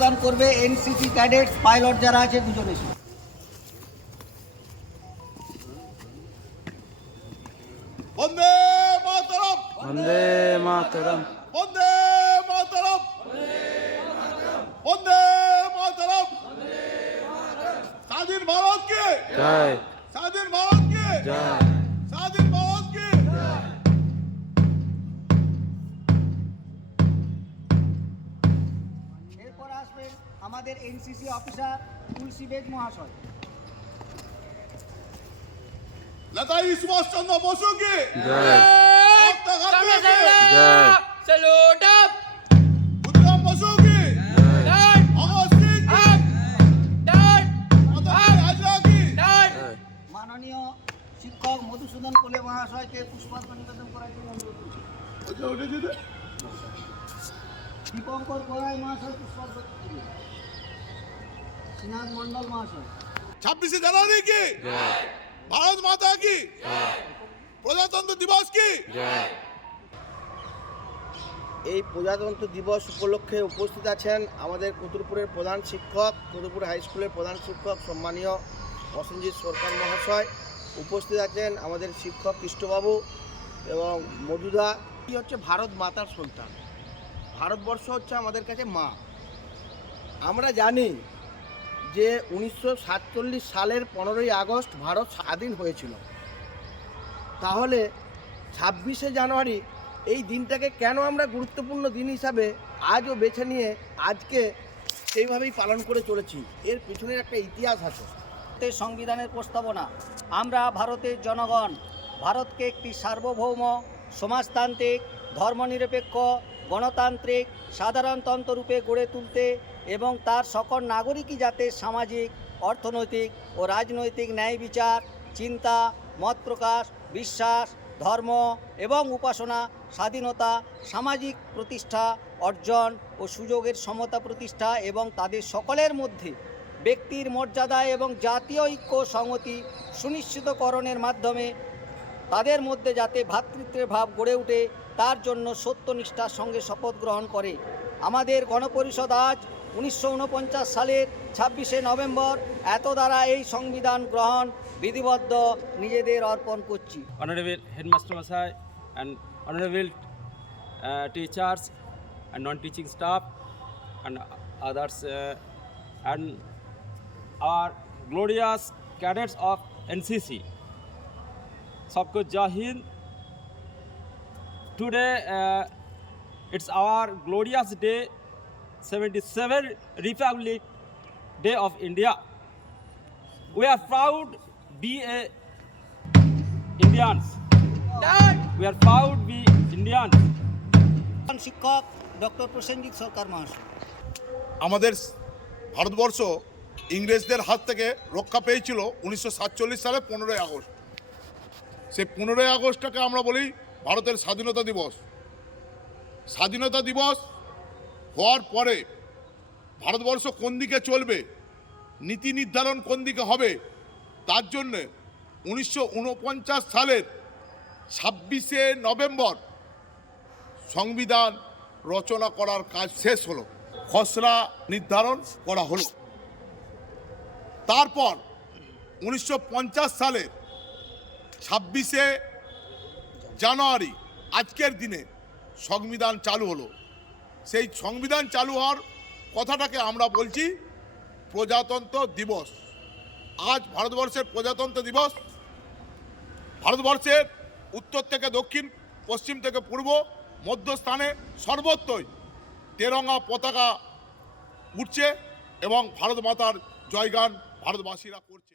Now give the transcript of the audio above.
প্রদান করবে NCC cadets pilot যারা আছে দুজনে। বন্দে মাতরম, বন্দে মাতরম, বন্দে মাতরম, বন্দে মাতরম। স্বাধীন ভারত কে জয়, স্বাধীন ভারত কে জয়। স্বাধীন ভারত কে। এরপর আসবেন আমাদের এনসিসি অফিসার তুলসী বেগ মহাশয়। নেতাজি সুভাষ চন্দ্র বসু কে জয়, রক্তঘাতী কে জয়, ক্ষুদিরাম বসু কে ভগৎ সিং কে মাতাজি হাজরা কি। মাননীয় শিক্ষক মধুসূদন কোলে মহাশয়কে পুষ্পার্ঘ্য নিবেদন করার জন্য অনুরোধ করছি। দীপঙ্কর গোড়াই মহাশয় পুষ্পার্ঘ্য দিবেন। শ্রীনাথ মন্ডল মহাশয়। 26শে জানুয়ারি কি জয়, ভারত মাতা কি প্রজাতন্ত্র দিবস কি। জয়। এই প্রজাতন্ত্র দিবস উপলক্ষে উপস্থিত আছেন আমাদের কুতুরপুরের প্রধান শিক্ষক, কুতুরপুর হাই স্কুলের প্রধান শিক্ষক সম্মানীয় প্রসেনজিৎ সরকার মহাশয়। উপস্থিত আছেন আমাদের শিক্ষক কৃষ্ণবাবু এবং মধুদা। কি হচ্ছে ভারত মাতার সন্তান, ভারতবর্ষ হচ্ছে আমাদের কাছে মা। আমরা জানি যে 1947 সালের 15ই আগস্ট ভারত স্বাধীন হয়েছিল। তাহলে 26শে জানুয়ারি এই দিনটাকে কেন আমরা গুরুত্বপূর্ণ দিন হিসাবে আজও বেছে নিয়ে আজকে সেইভাবেই পালন করে চলেছি, এর পিছনের একটা ইতিহাস আছে। ভারতের সংবিধানের প্রস্তাবনা। আমরা ভারতের জনগণ ভারতকে একটি সার্বভৌম সমাজতান্ত্রিক ধর্মনিরপেক্ষ গণতান্ত্রিক সাধারণতন্ত্র রূপে গড়ে তুলতে এবং তার সকল নাগরিকই যাতে সামাজিক অর্থনৈতিক ও রাজনৈতিক ন্যায় বিচার চিন্তা মত প্রকাশ বিশ্বাস ধর্ম এবং উপাসনা স্বাধীনতা সামাজিক প্রতিষ্ঠা অর্জন ও সুযোগের সমতা প্রতিষ্ঠা এবং তাদের সকলের মধ্যে ব্যক্তির মর্যাদা এবং জাতীয় ঐক্য সংহতি সুনিশ্চিতকরণের মাধ্যমে তাদের মধ্যে যাতে ভ্রাতৃত্বের ভাব গড়ে ওঠে তার জন্য সত্যনিষ্ঠার সঙ্গে শপথ গ্রহণ করে। আমাদের গণপরিষদ আজ 1949 সালের 26শে নভেম্বর এত দ্বারা এই সংবিধান গ্রহণ বিধিবদ্ধ নিজেদের অর্পণ করছি। Honorable Headmaster Masai and honorable teachers and non-teaching staff and others and our glorious cadets of NCC. Sabko Jai Hind. Today it's our glorious day, 77th Republic Day of India. We are proud be a Indians. We are proud be Indians. শিক্ষক doctor Prosenjit সরকার মহাশয়। আমাদের ভারতবর্ষ ইংরেজদের হাত থেকে রক্ষা পেয়েছিল 1947 সালে 15ই August. সেই 15ই আগস্টটাকে আমরা বলি ভারতের স্বাধীনতা দিবস। স্বাধীনতা দিবস হওয়ার পরে ভারতবর্ষ কোন দিকে চলবে, নীতি নির্ধারণ কোন দিকে হবে, তার জন্যে 1949 সালের 26শে নভেম্বর সংবিধান রচনা করার কাজ শেষ হলো, খসড়া নির্ধারণ করা হলো। তারপর 1950 সালের 26শে জানুয়ারি আজকের দিনে সংবিধান চালু হলো। সেই সংবিধান চালু হওয়ার কথাটাকে আমরা বলছি প্রজাতন্ত্র দিবস। আজ ভারতবর্ষের প্রজাতন্ত্র দিবস। ভারতবর্ষের উত্তর থেকে দক্ষিণ পশ্চিম থেকে পূর্ব মধ্যস্থানে সর্বত্রই তেরঙ্গা পতাকা উঠছে এবং ভারত মাতার জয়গান ভারতবাসীরা করছে।